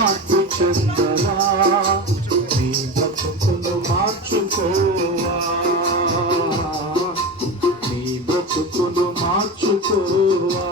మార్పు చెందరా నీ బ్రతుకును మార్చుకోవా? నీ బ్రతుకును మార్చుకోవా?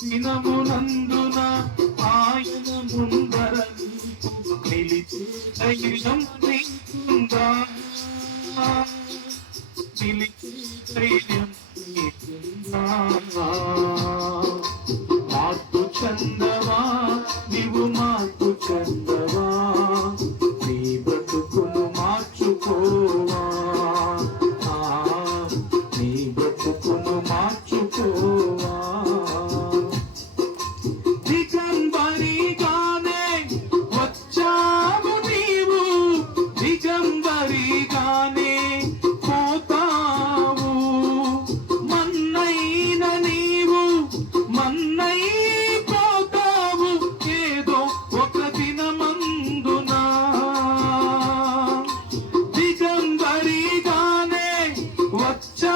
దినమునందున ఆయన ముందర నిలిచి to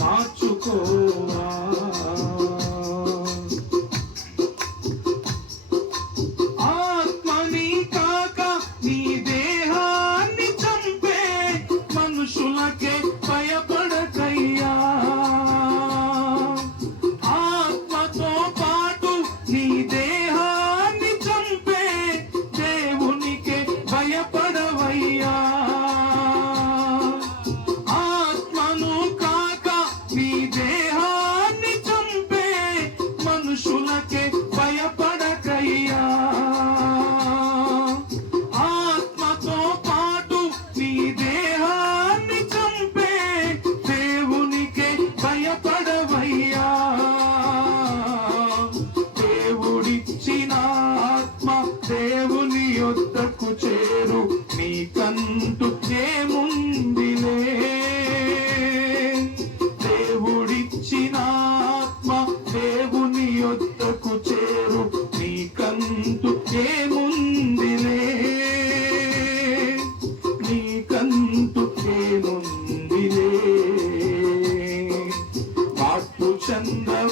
మార్చుకోవా చేరు నీకంటూ ఏముందిలే. దేవుడిచ్చిన ఆత్మ దేవుని యొద్దకు చేరు నీకంటూ ఏముందిలే. నీకంటూ ఏముందిలే. మార్పు చంద